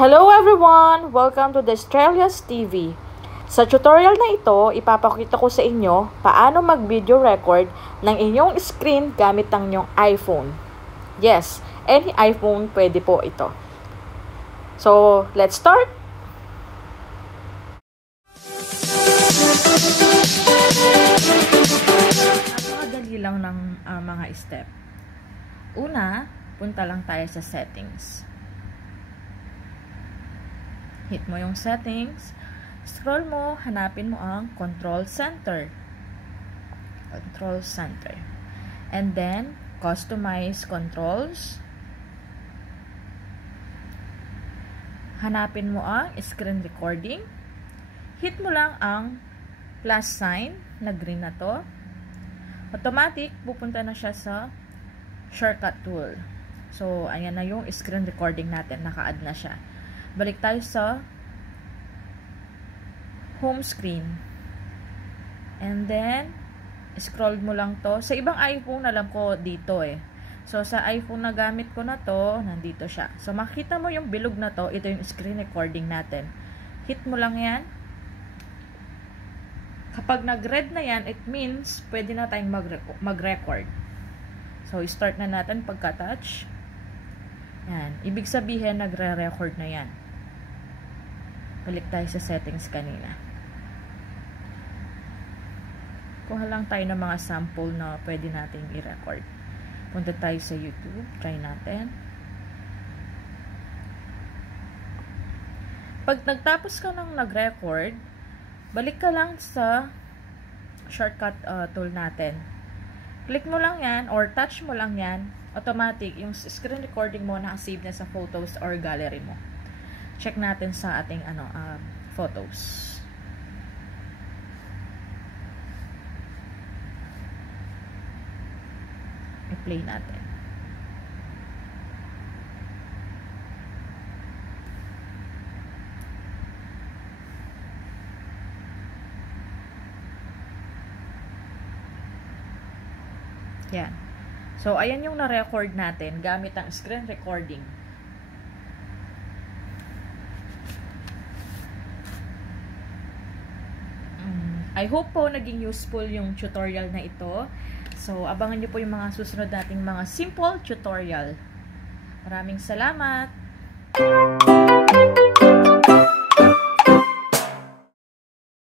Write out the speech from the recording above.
Hello everyone! Welcome to the Australia's TV. Sa tutorial na ito, ipapakita ko sa inyo paano mag-video record ng inyong screen gamit ang inyong iPhone. Yes, any iPhone pwede po ito. So, let's start! Napakadali lang ng mga step. Una, punta lang tayo sa settings. Hit mo yung settings, scroll mo, hanapin mo ang control center. Control center. And then, customize controls. Hanapin mo ang screen recording. Hit mo lang ang plus sign na green na to. Automatic, pupunta na siya sa shortcut tool. So, ayan na yung screen recording natin. Naka-add na siya. Balik tayo sa home screen. And then, scroll mo lang to. Sa ibang iPhone, alam ko dito eh. So, sa iPhone na gamit ko na to, nandito siya. So, makita mo yung bilog na to. Ito yung screen recording natin. Hit mo lang yan. Kapag nag-red na yan, it means pwede na tayong mag-record. So, start na natin pagka-touch. Yan. Ibig sabihin, nagre-record na yan. Balik tayo sa settings kanina. Kuha lang tayo ng mga sample na pwede natin i-record. Punta tayo sa YouTube. Try natin. Pag nagtapos ka ng nag-record, balik ka lang sa shortcut tool natin. Click mo lang yan or touch mo lang yan. Automatic, yung screen recording mo naka-save na sa photos or gallery mo. Check natin sa ating photos. I-play natin. Yan. So, ayan yung na-record natin gamit ang screen recording. I hope po naging useful yung tutorial na ito. So, abangan nyo po yung mga susunod nating mga simple tutorial. Maraming salamat!